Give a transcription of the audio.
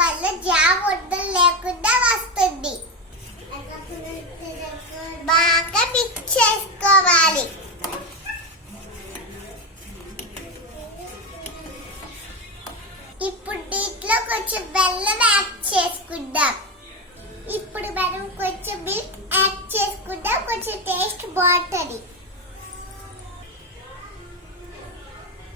వల్ల జామ్ వడ్డలు లేకుండా వస్తుంది. బాగా మిక్స్ చేసుకోవాలి. ఇప్పుడు దీంట్లో కొంచెం బెల్లం యాడ్ చేసుకుందాం. ఇప్పుడు మనం కొంచెం మిల్క్ యాడ్ చేసుకుందాం, కొంచెం టేస్ట్ బాగుంటుంది.